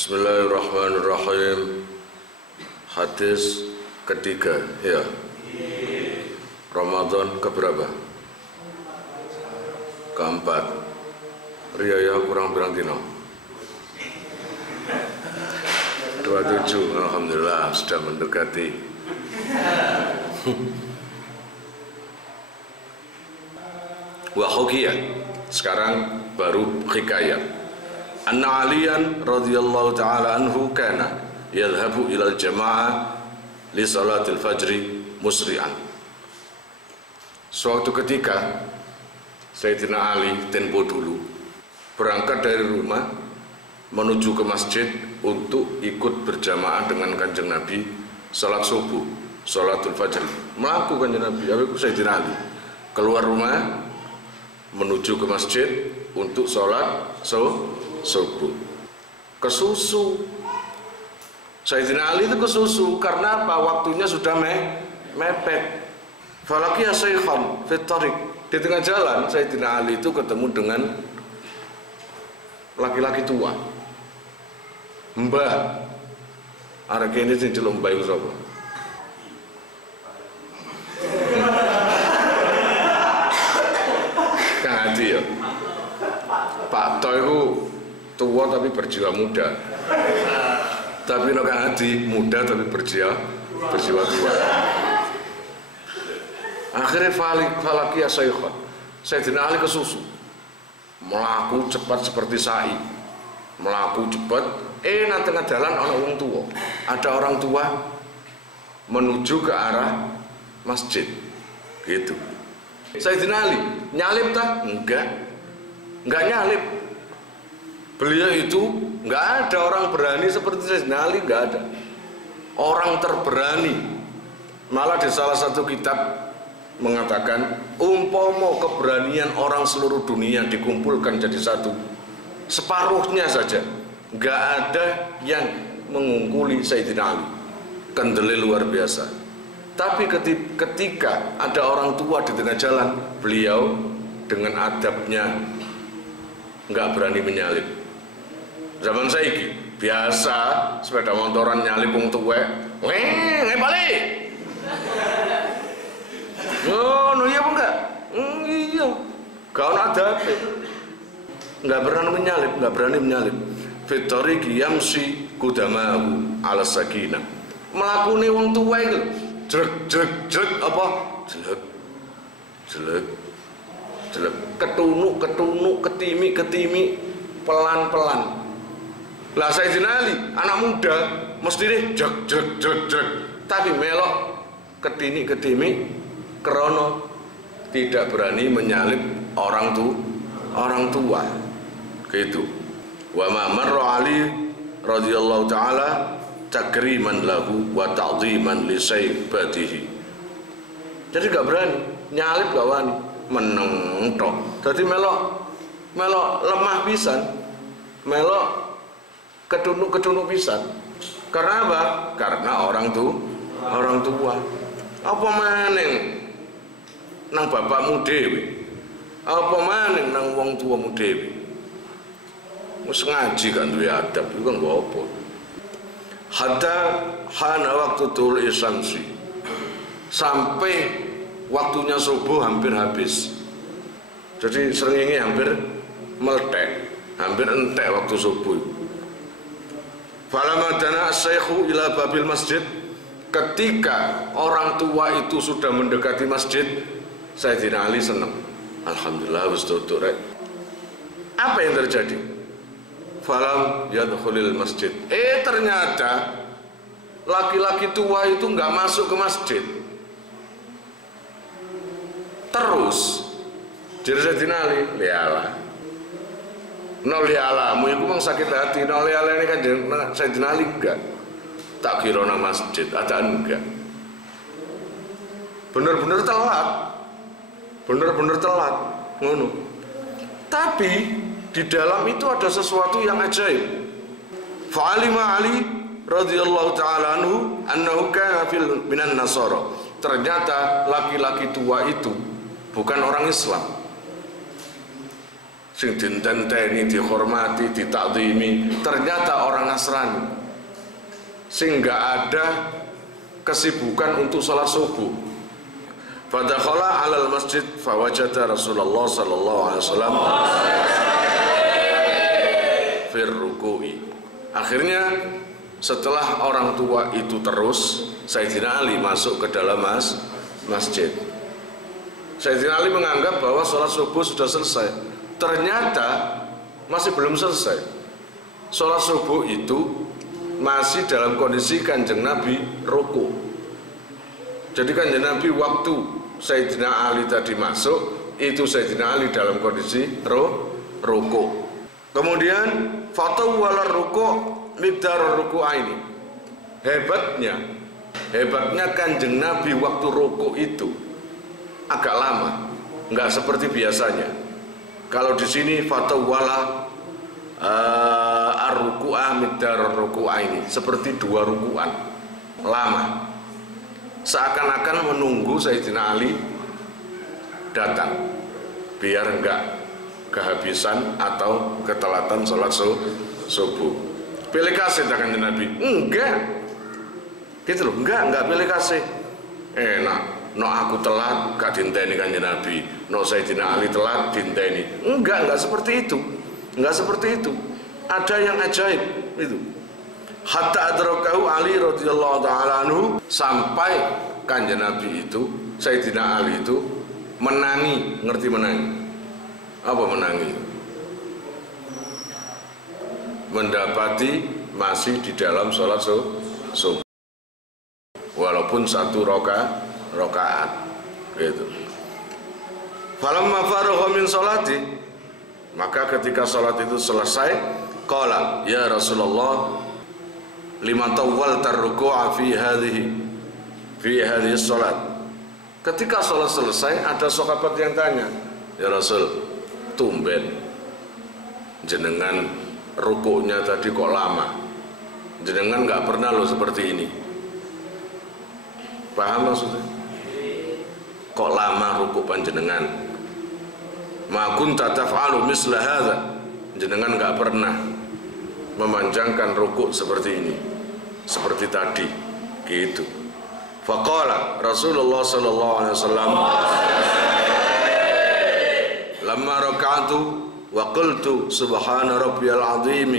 Bismillahirrahmanirrahim. Hadis ketiga, ya. Ramadan keberapa? Keempat. Riaya kurang berang dino? 27. Alhamdulillah sudah mendekati. Wa hukiyah. Sekarang baru hikayat. Anna Aliyan radhiyallahu ta'ala anhu kana yadhhabu ilal jama'ah li salatil fajri musri'an. Suatu ketika Sayyidina Ali tempo dulu berangkat dari rumah menuju ke masjid untuk ikut berjamaah dengan Kanjeng Nabi salat subuh, salatul fajr. Melakukan Kanjeng Nabi, Sayyidina Ali keluar rumah menuju ke masjid untuk salat subuh. Kesusu. Sayyidina Ali itu kesusu karena apa? Waktunya sudah mepet. Falaqiya shaykhan fit tariq. Di tengah jalan Sayyidina Ali itu ketemu dengan laki-laki tua. Mbah. Arek kene sing celuk mbah iku sapa? Kang Haji ya. Pak Toy itu tua tapi berjiwa muda. Tapi Kang Haji muda tapi berjiwa tua. Akhirnya falaqiya shaykhan. Sayyidina Ali kesusu. Melaku cepat seperti sa'i. Melaku cepat, nang tengah jalan ana wong tua. Ada orang tua menuju ke arah masjid. Gitu. Sayyidina Ali nyalip tak? Enggak nyalip. Beliau itu enggak ada orang berani seperti Sayyidina Ali, enggak ada. Orang terberani. Malah di salah satu kitab mengatakan umpama keberanian orang seluruh dunia dikumpulkan jadi satu, separuhnya saja enggak ada yang mengungkuli Sayyidina Ali. Kendele luar biasa. Tapi ketika ada orang tua di tengah jalan, beliau dengan adabnya enggak berani menyalip. Zaman saiki biasa sepeda motoran nyalip wong tuwek, balik. No iya apa enggak? Iya. Kau ada apa? Enggak berani menyalip. Fitoriqi yamsi qudamahu ala sakinah. Melakune wong tuwa iku jreg apa? Jelek. Ketunuk, ketimi, pelan-pelan. Lah Sayyidina Ali, anak muda, mesti deh jreg. Tapi melok ketimi, krono tidak berani menyalip orang tua. Gitu. Wa ma marra Ali radhiyallahu taala takriman lahu wa ta'dhiman li saybatihi. Jadi gak berani nyalip, gak wani, meneng tok. Dadi melok lemah pisan, melok ketunuk pisan. Karena apa? Karena orang tua. Apa maneng nang bapakmu dhewe? Apa maneng nang wong tuamu dhewe? Wis ngaji kan duwe adab, iku kan nggo apa? Hatta hana waktu tul isamsi. Sampai waktunya subuh hampir habis. Jadi srengenge hampir meletek, hampir entek waktu subuh. Falamma dana as-syaikhu ila babil masjid. Ketika orang tua itu sudah mendekati masjid, Sayyidina Ali senang. Alhamdulillah wis tutuk rek. Apa yang terjadi? Falam yadkhulul masjid. Ternyata laki-laki tua itu enggak masuk ke masjid. Terus jadi Sayyidina Ali, lialah. No lialamu iku mang sakit hati, no liala ini kan Sayyidina Ali enggak. Tak kira nang masjid, ada enggak. Bener-bener telat, ngono. Tapi di dalam itu ada sesuatu yang ajaib. Fa'alima Ali radhiyallahu ta'ala anhu annahu kana fil minan nasara. Ternyata laki-laki tua itu bukan orang Islam. Sing ditenteni, dihormati, ditakzimi, ternyata orang Nasrani, sehingga ada kesibukan untuk sholat subuh. Fadakhala alal masjid fawajada Rasulullah sallallahu alaihi wasallam fir ruku'i. Akhirnya setelah orang tua itu terus, Sayyidina Ali masuk ke dalam masjid. Sayyidina Ali menganggap bahwa sholat subuh sudah selesai. Ternyata masih belum selesai. Sholat subuh itu masih dalam kondisi Kanjeng Nabi ruku. Jadi Kanjeng Nabi waktu Sayyidina Ali tadi masuk, itu Sayyidina Ali dalam kondisi ruku. Kemudian fatawwala ruku miqdar ruku'aini. Hebatnya Kanjeng Nabi waktu ruku itu agak lama, nggak seperti biasanya. Kalau di sini fatawwala ar-ruku'ah miqdar ruku'aini, seperti 2 ruku'an, lama. Seakan-akan menunggu Sayyidina Ali datang biar enggak kehabisan atau ketelatan sholat subuh. Pilih kasih Kanjeng Nabi? Enggak. Gitu loh, enggak pilih kasih. Enak, no aku telat gak dinteni Kanjeng Nabi, no Sayyidina Ali telat dinteni. Enggak seperti itu. Enggak seperti itu. Ada yang ajaib itu. Hatta adrakahu Ali radhiyallahu ta'ala anhu, sampai Kanjeng Nabi itu, Sayyidina Ali itu menangi. Ngerti menangi? Apa menangi? Mendapati masih di dalam sholat subuh, walaupun 1 rakaat gitu. Falamma faragha min sholati, maka ketika sholat itu selesai, qala ya Rasulullah lima tawwal tarruku'a fi hadhihi sholat. Ketika sholat selesai, ada sahabat yang tanya, ya Rasul, tumben jenengan rukuknya tadi kok lama, jenengan nggak pernah loh seperti ini. Paham maksudnya? Kok lama rukuk panjenengan? Ma kunta taf'alu misla hadza, jenengan nggak pernah memanjangkan rukuk seperti ini, seperti tadi gitu. Faqala Rasulullah sallallahu alaihi wasallam lamma raka'tu wa qultu subhana rabbiyal azim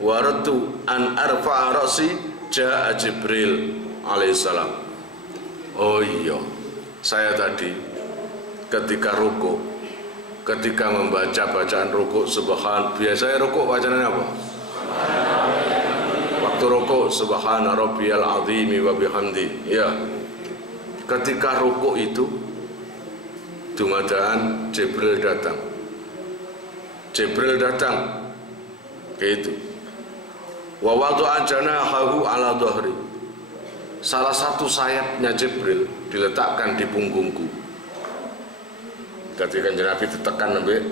wa radtu an arfa'a ra'si jaa Jibril alaihissalam. Oh iya, saya tadi ketika rukuk, ketika membaca bacaan rukuk biasanya rukuk bacaannya apa? Waktu rukuk subhana rabbiyal azim wa bihamdi. Ya. Ketika rukuk itu dumadaan Jibril datang. Gitu. Wa wada'a janahahu ala dhahri. Salah satu sayapnya Jibril diletakkan di punggungku. Ketika Nabi ditekan sampai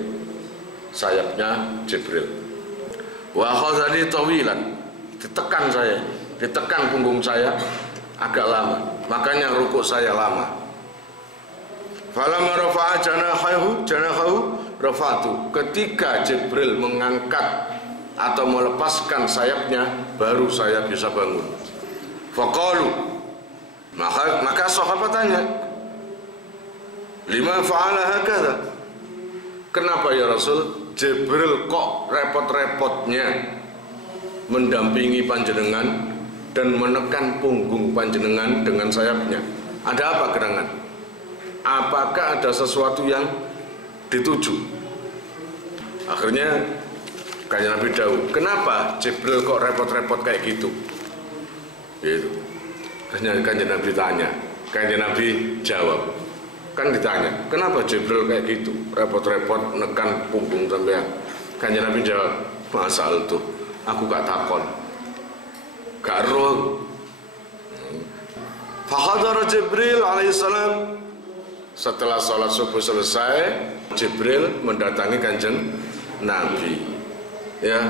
sayapnya Jibril. Wa khazani tawilan, ditekan punggung saya agak lama, makanya rukuk saya lama. Falamma rafa'a janahahu rafa'tu, ketika Jibril mengangkat atau melepaskan sayapnya, baru saya bisa bangun. Faqalu, maka sahabat tanya, lima fa'ala hakadha, kenapa ya Rasul Jibril kok repot-repotnya mendampingi panjenengan dan menekan punggung panjenengan dengan sayapnya? Ada apa gerangan? Apakah ada sesuatu yang dituju? Akhirnya Kanjeng Nabi dawuh, kenapa Jibril kok repot-repot kayak gitu? Gitu. Kanjeng Nabi tanya, Kanjeng Nabi jawab. Kan ditanya, kenapa Jibril kayak gitu, repot-repot nekan punggung sampean? Kanjeng Nabi jawab, masal tuh, aku gak takon, gak roh. Fahadara Jibril alaihissalam, setelah sholat subuh selesai, Jibril mendatangi Kanjeng Nabi. Ya,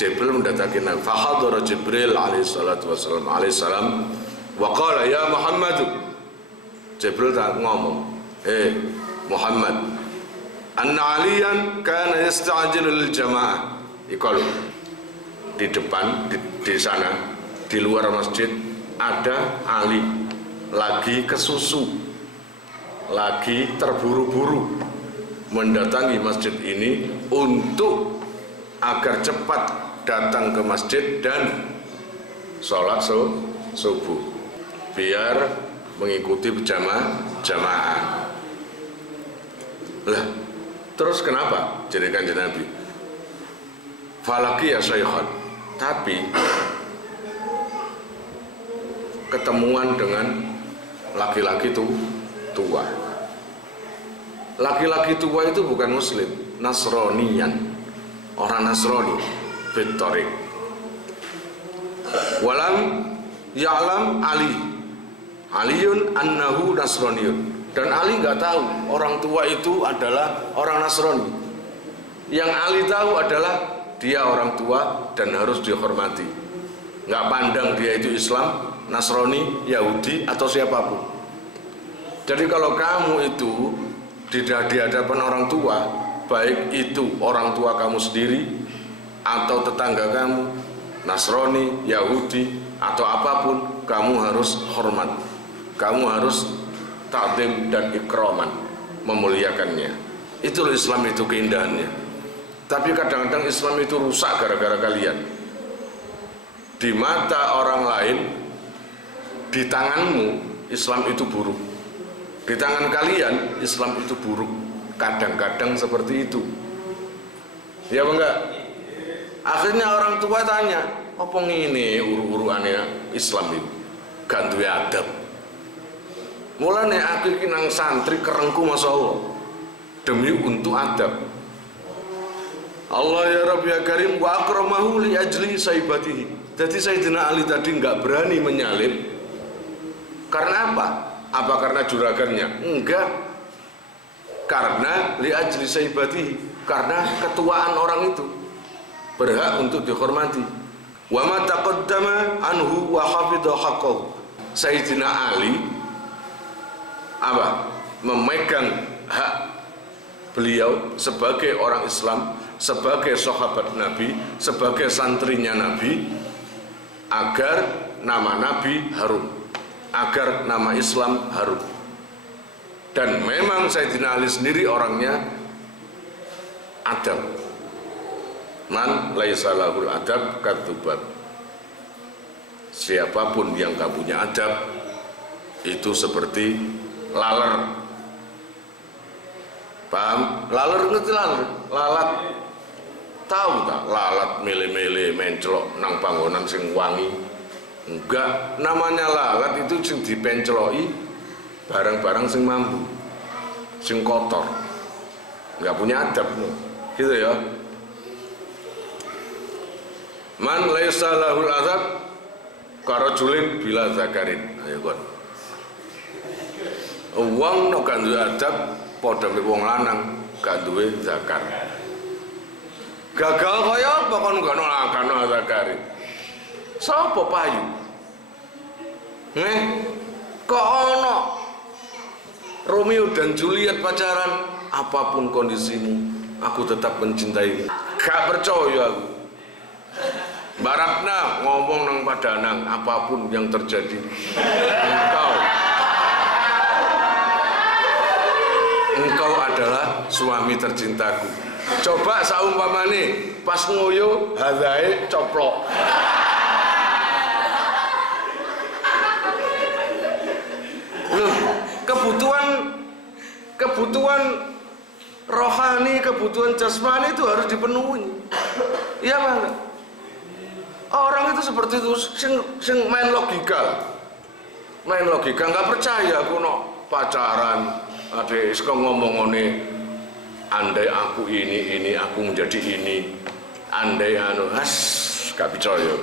Jibril mendatangi Nabi. Fahadara Jibril alaihissalam, wa qala ya Muhammad. Jibril tak ngomong, Muhammad, anna aliyan kana yasta'jilu lil jamaah. Iqalu, di depan di sana di luar masjid ada Ali lagi kesusu, lagi terburu-buru mendatangi masjid ini untuk agar cepat datang ke masjid dan sholat subuh biar mengikuti jamaah. Lah, terus kenapa jadi kanjeng Nabi? Falaki ya syaikhan, tapi ketemuan dengan laki-laki tua. Laki-laki tua itu bukan muslim, Nasroniyan, orang Nasrani, bitorik. Walam ya'lam Aliun annahu Nasroniyun. Dan Ali nggak tahu orang tua itu adalah orang Nasrani. Yang Ali tahu adalah dia orang tua dan harus dihormati. Nggak pandang dia itu Islam, Nasrani, Yahudi atau siapapun. Jadi kalau kamu itu di hadapan orang tua, baik itu orang tua kamu sendiri atau tetangga kamu, Nasrani, Yahudi atau apapun, kamu harus hormat. Kamu harus ta'zim dan ikraman, memuliakannya. Itulah Islam itu keindahannya. Tapi kadang-kadang Islam itu rusak gara-gara kalian. Di mata orang lain, di tanganmu Islam itu buruk. Di tangan kalian Islam itu buruk. Kadang-kadang seperti itu. Ya enggak? Akhirnya orang tua tanya, apa ngene uru-uruannya Islam itu? Gak duwe adab. Mulane aku iki nang santri kerengku Masya Allah demi untuk adab. Allah ya Rabbi ya Karim wa akramahu li ajli saibatihi. Jadi Sayyidina Ali tadi nggak berani menyalip. Karena apa? Apa karena juragannya? Enggak. Karena li ajli saibatihi, karena ketuaan orang itu berhak untuk dihormati. Wa ma taqaddama anhu wa hafidha haqqahu. Sayyidina Ali apa? Memegang hak beliau sebagai orang Islam, sebagai sahabat Nabi, sebagai santrinya Nabi, agar nama Nabi harum, agar nama Islam harum. Dan memang Sayyidina Ali sendiri orangnya adab. Man laisa lahul adab kadzubab. Siapapun yang gak punya adab itu seperti laler. Paham? Laler ngerti laler? Lalat. Tahu tak? Lalat mele-mele mencelok nang panggonan sing wangi. Enggak, namanya lalat itu sing dipenceloki barang-barang sing mambu, sing kotor. Enggak punya adab, gitu ya. Man laisa lahul adab karajulin bila zakarin. Ayo kon. Wong nek gak duwe adab padha mek wong lanang gak duwe zakar. Gagal kaya apa kon gak ono zakari. Sapa payu? Kok ono Romeo dan Juliet pacaran, apapun kondisimu, aku tetap mencintaimu. Gak percaya aku. Mbak Ratna ngomong nang Padanang, apapun yang terjadi, engkau adalah suami tercintaku. Coba saumpamane pas ngoyo hadae coplok. Loh, kebutuhan rohani, kebutuhan jasmani itu harus dipenuhi. Iya Bang. Orang itu seperti itu, sing main logika, nggak percaya aku no pacaran, ada sekarang ngomong ngene, andai aku ini aku menjadi ini, andai anu gak percaya.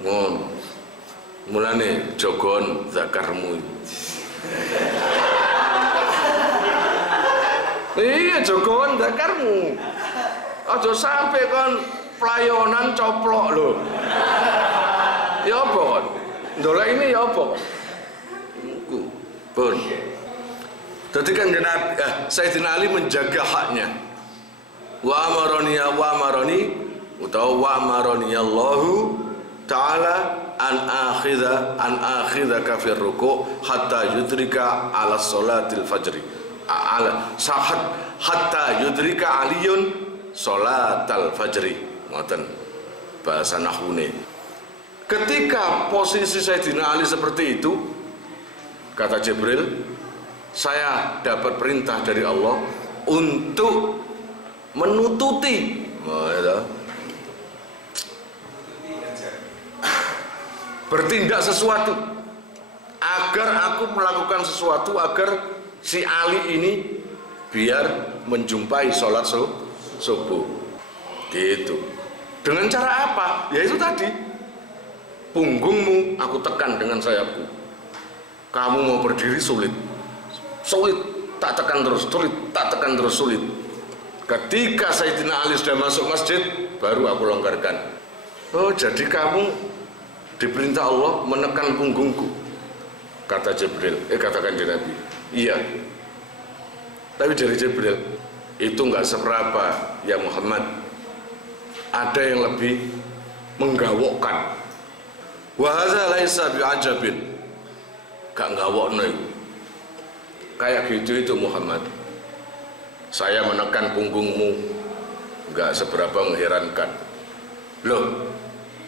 Ngon, mulane jogon zakarmu. Iya jogon zakarmu. Aja sampai kon pelayonan coplok lho. Ya apa kon? Ndolek ini ya apa? Pun. Jadi kan Sayyidina Ali menjaga haknya. wa amaroni utawa wa amaroni Allahu ta'ala an akhidha kafir ruku' hatta yudrika ala salatil fajri ala sahat hatta yudrika aliyun salatal fajri. Ngoten bahasa nahwune. Ketika posisi Sayyidina Ali seperti itu, kata Jibril, saya dapat perintah dari Allah untuk menututi bertindak sesuatu agar aku melakukan sesuatu agar si Ali ini biar menjumpai sholat subuh gitu. Dengan cara apa? Ya itu tadi, punggungmu aku tekan dengan sayapku. Kamu mau berdiri sulit, tak tekan terus, sulit. Ketika Sayyidina Ali sudah masuk masjid, baru aku longgarkan. Oh, jadi kamu diperintah Allah menekan punggungku, kata Jibril. Katakan di Nabi. Iya. Tapi dari Jibril, itu enggak seberapa ya Muhammad. Ada yang lebih menggawokkan. Wa hadza laisa bi'ajabin. Gak nggawokno itu. Kayak gitu itu Muhammad. Saya menekan punggungmu enggak seberapa mengherankan. Loh,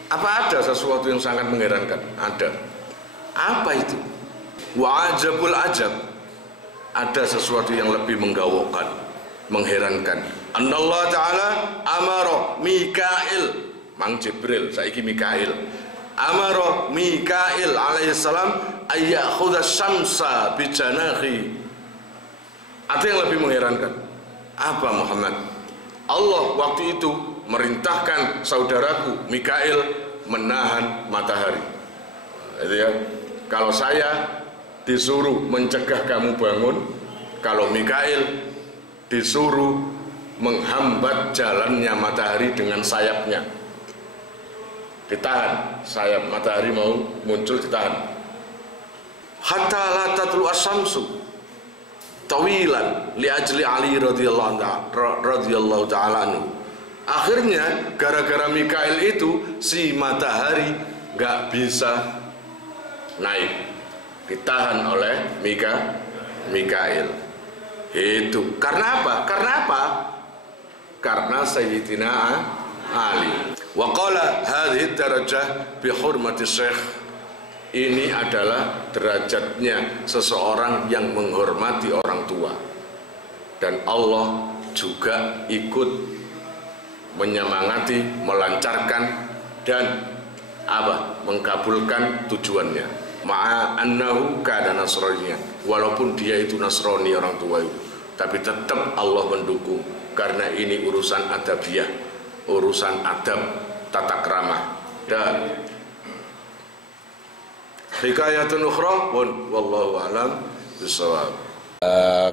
apa ada sesuatu yang sangat mengherankan? Ada. Apa itu? Wa ajabul ajab. Ada sesuatu yang lebih menggawokkan, mengherankan. Annallahu ta'ala amara Mikail, Mang Jibril, saiki Mikail. Amara Mikail alaihi salam ayyakhudha syamsa bijanahi. Ada yang lebih mengherankan. Apa Muhammad? Allah waktu itu merintahkan saudaraku Mikail menahan matahari. Itu ya. Kalau saya disuruh mencegah kamu bangun, kalau Mikail disuruh menghambat jalannya matahari dengan sayapnya. Ditahan, sayap matahari mau muncul ditahan. Hatta la tatlu asyamsu tawilan li ajli Ali radhiyallahu ta'ala anhu. Akhirnya gara-gara Mikail itu si matahari gak bisa naik, ditahan oleh Mikail. Itu karena apa? Karena Sayyidina Ali. Wa qala hadhihi darajah bi hurmati syekh. Ini adalah derajatnya seseorang yang menghormati orang tua. Dan Allah juga ikut menyemangati, melancarkan dan mengkabulkan tujuannya. Ma'a annahu kana nasraniya, walaupun dia itu Nasrani orang tua itu, tapi tetap Allah mendukung karena ini urusan adabiyah, urusan adab, tata krama. Dan hikayatun ukhra wallahu alam bisawab.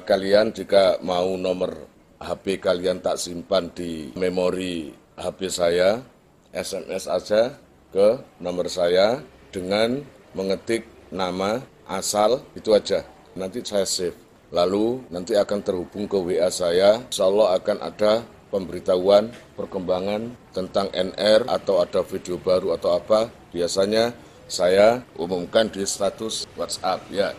Kalian jika mau nomor HP kalian tak simpan di memori HP saya, SMS aja ke nomor saya dengan mengetik nama, asal, itu aja. Nanti saya save. Lalu nanti akan terhubung ke WA saya. Insya Allah akan ada pemberitahuan, perkembangan tentang NR atau ada video baru atau apa. Biasanya saya umumkan di status WhatsApp ya.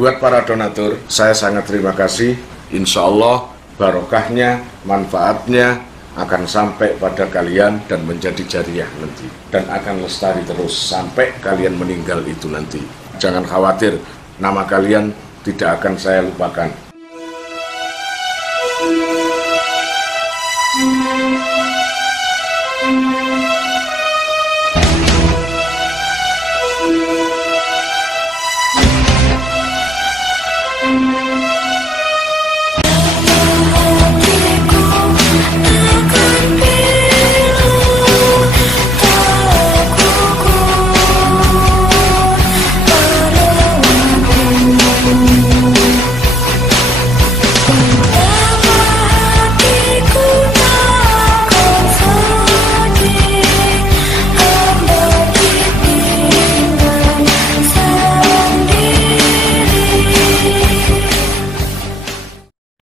Buat para donatur, saya sangat terima kasih. Insya Allah barokahnya, manfaatnya akan sampai pada kalian dan menjadi jariah nanti, dan akan lestari terus sampai kalian meninggal itu nanti. Jangan khawatir, nama kalian tidak akan saya lupakan.